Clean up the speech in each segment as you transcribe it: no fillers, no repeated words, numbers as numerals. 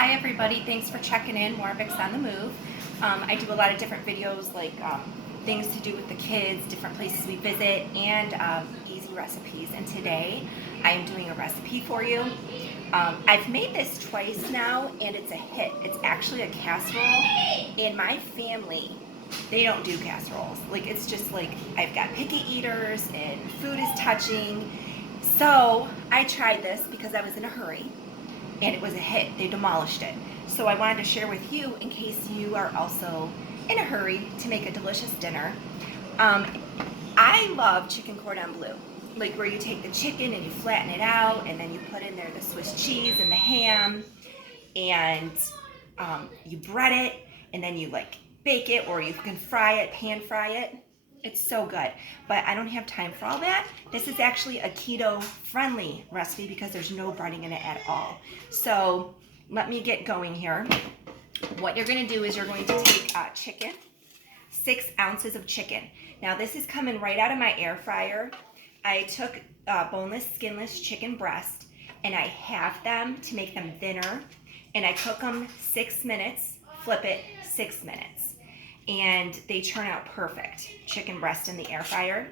Hi everybody, thanks for checking in. Morvix on the Move. I do a lot of different videos like things to do with the kids, different places we visit, and easy recipes. And today I am doing a recipe for you. I've made this twice now and it's a hit. It's actually a casserole. And my family, they don't do casseroles. Like it's just like I've got picky eaters and food is touching. So I tried this because I was in a hurry and it was a hit. They demolished it. So I wanted to share with you in case you are also in a hurry to make a delicious dinner. I love chicken cordon bleu, like where you take the chicken and you flatten it out and then you put in there the Swiss cheese and the ham and you bread it and then you like bake it, or you can fry it, pan fry it. It's so good, but I don't have time for all that. This is actually a keto friendly recipe because there's no breading in it at all. So let me get going here. What you're gonna do is you're going to take chicken, 6 ounces of chicken. Now this is coming right out of my air fryer. I took boneless, skinless chicken breast and I halved them to make them thinner, and I cook them 6 minutes, flip it 6 minutes. And they turn out perfect. Chicken breast in the air fryer.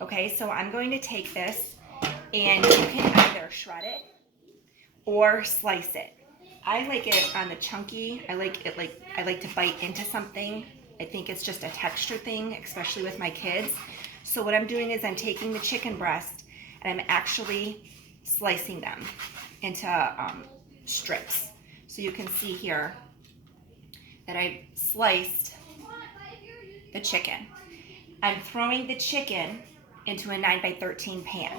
Okay, so I'm going to take this and you can either shred it or slice it. I like it on the chunky. I like to bite into something. I think it's just a texture thing, especially with my kids. So what I'm doing is I'm taking the chicken breast and I'm actually slicing them into strips. So you can see here that I sliced the chicken. I'm throwing the chicken into a 9x13 pan.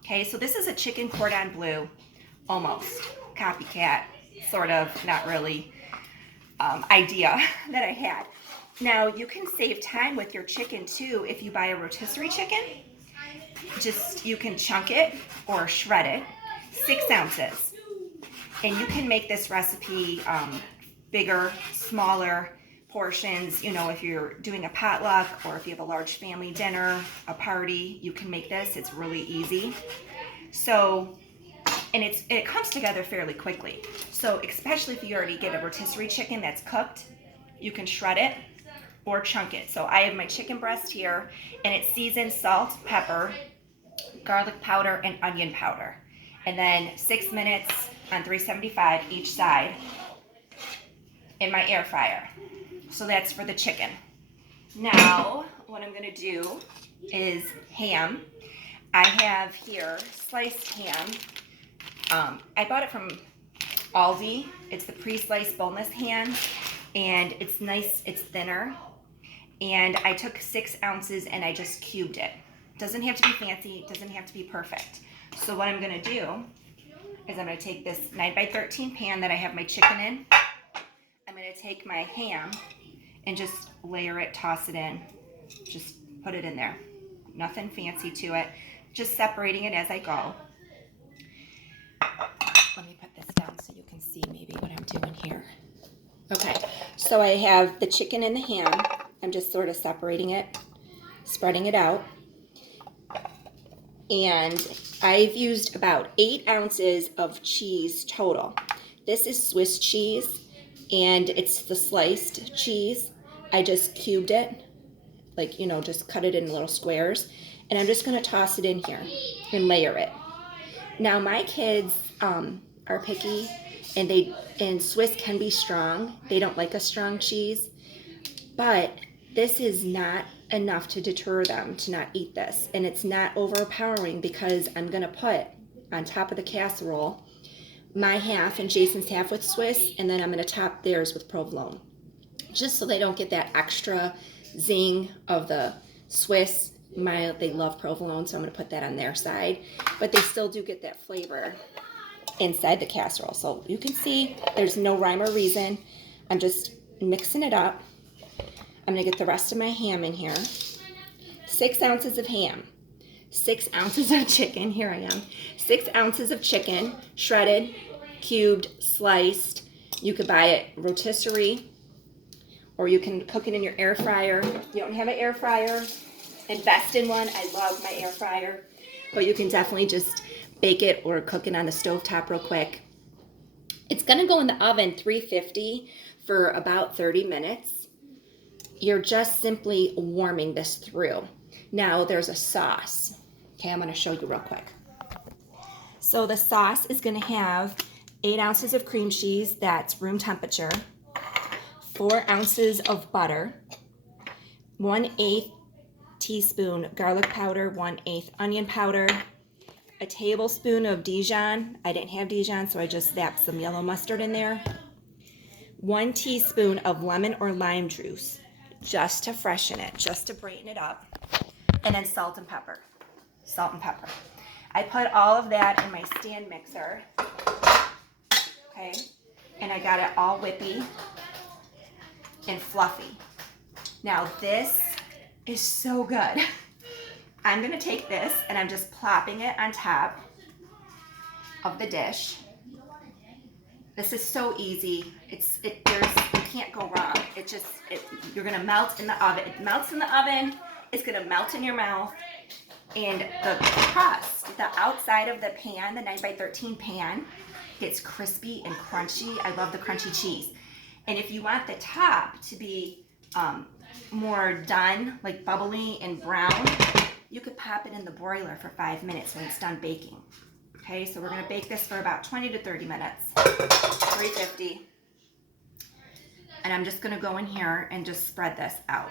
Okay, so this is a chicken cordon bleu, almost copycat, sort of, not really, idea that I had. Now you can save time with your chicken too if you buy a rotisserie chicken. Just you can chunk it or shred it, 6 ounces, and you can make this recipe bigger, smaller portions. You know, if you're doing a potluck or if you have a large family dinner, a party, you can make this. It's really easy. So, and it comes together fairly quickly. So especially if you already get a rotisserie chicken that's cooked, you can shred it or chunk it. So I have my chicken breast here and it's seasoned salt, pepper, garlic powder, and onion powder. And then 6 minutes on 375 each side in my air fryer. So that's for the chicken. Now, what I'm gonna do is ham. I have here sliced ham. I bought it from Aldi. It's the pre-sliced boneless ham, and it's nice, it's thinner. And I took 6 ounces and I just cubed it. Doesn't have to be fancy, doesn't have to be perfect. So what I'm gonna do is I'm gonna take this 9x13 pan that I have my chicken in. I'm gonna take my ham and just layer it, toss it in, just put it in there. Nothing fancy to it, just separating it as I go. Let me put this down so you can see maybe what I'm doing here. Okay, so I have the chicken and the ham. I'm just sort of separating it, spreading it out. And I've used about 8 ounces of cheese total. This is Swiss cheese, and it's the sliced cheese. I just cubed it, like, you know, just cut it in little squares. And I'm just gonna toss it in here and layer it. Now my kids are picky, and Swiss can be strong. They don't like a strong cheese, but this is not enough to deter them to not eat this. And it's not overpowering because I'm gonna put on top of the casserole my half and Jason's half with Swiss, and then I'm gonna top theirs with provolone, just so they don't get that extra zing of the Swiss. They love provolone, so I'm gonna put that on their side, but they still do get that flavor inside the casserole. So you can see there's no rhyme or reason. I'm just mixing it up. I'm gonna get the rest of my ham in here. 6 ounces of ham, 6 ounces of chicken, here I am. 6 ounces of chicken, shredded, cubed, sliced. You could buy it rotisserie, or you can cook it in your air fryer. If you don't have an air fryer, invest in one. I love my air fryer, but you can definitely just bake it or cook it on the stovetop real quick. It's gonna go in the oven 350 for about 30 minutes. You're just simply warming this through. Now there's a sauce. Okay, I'm gonna show you real quick. So the sauce is gonna have 8 ounces of cream cheese, that's room temperature, 4 ounces of butter, 1/8 teaspoon garlic powder, 1/8 onion powder, a tablespoon of Dijon. I didn't have Dijon, so I just zapped some yellow mustard in there. 1 teaspoon of lemon or lime juice, just to freshen it, just to brighten it up. And then salt and pepper. Salt and pepper. I put all of that in my stand mixer. Okay? And I got it all whippy and fluffy. Now this is so good. I'm gonna take this and I'm just plopping it on top of the dish. This is so easy. You can't go wrong. You're gonna melt in the oven. It melts in the oven. It's gonna melt in your mouth. And the crust, the outside of the pan, the 9x13 pan, gets crispy and crunchy. I love the crunchy cheese. And if you want the top to be more done, like bubbly and brown, you could pop it in the broiler for 5 minutes when it's done baking. Okay, so we're gonna bake this for about 20 to 30 minutes, 350. And I'm just gonna go in here and just spread this out.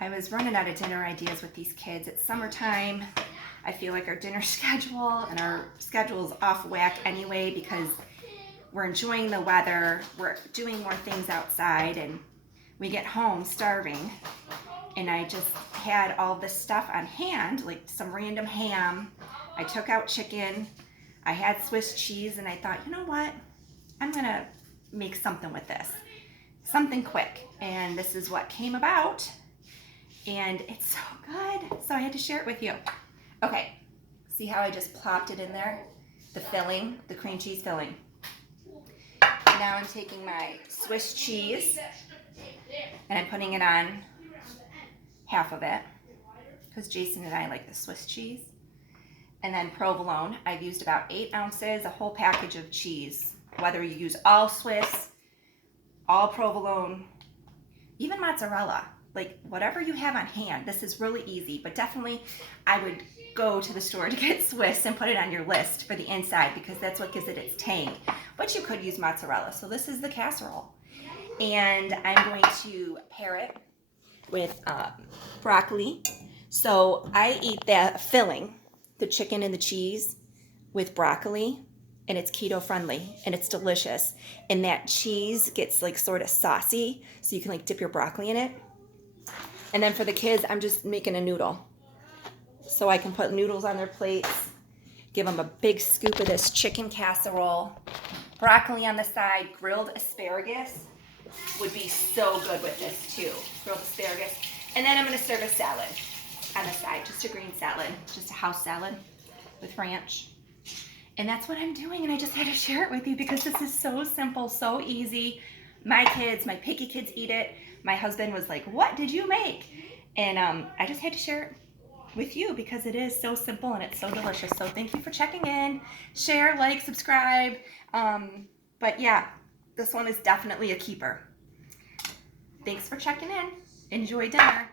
I was running out of dinner ideas with these kids. It's summertime. I feel like our dinner schedule and our schedule is off whack anyway because we're enjoying the weather. We're doing more things outside and we get home starving. And I just had all this stuff on hand, like some random ham. I took out chicken. I had Swiss cheese and I thought, you know what? I'm gonna make something with this. Something quick. And this is what came about. And it's so good. So I had to share it with you. Okay, see how I just plopped it in there? The filling, the cream cheese filling. Now I'm taking my Swiss cheese and I'm putting it on half of it because Jason and I like the Swiss cheese. And then provolone. I've used about 8 ounces, a whole package of cheese. Whether you use all Swiss, all provolone, even mozzarella. Like whatever you have on hand. This is really easy, but definitely I would go to the store to get Swiss and put it on your list for the inside because that's what gives it its tang. But you could use mozzarella. So this is the casserole. And I'm going to pair it with broccoli. So I eat the filling, the chicken and the cheese with broccoli, and it's keto friendly and it's delicious. And that cheese gets like sort of saucy, so you can like dip your broccoli in it. And then for the kids, I'm just making a noodle. So I can put noodles on their plates, give them a big scoop of this chicken casserole, broccoli on the side, grilled asparagus would be so good with this too, grilled asparagus. And then I'm gonna serve a salad on the side, just a green salad, just a house salad with ranch. And that's what I'm doing, and I just had to share it with you because this is so simple, so easy. My kids, my picky kids eat it. My husband was like, what did you make? And I just had to share it with you because it is so simple and it's so delicious. So thank you for checking in. Share, like, subscribe. But yeah, this one is definitely a keeper. Thanks for checking in. Enjoy dinner.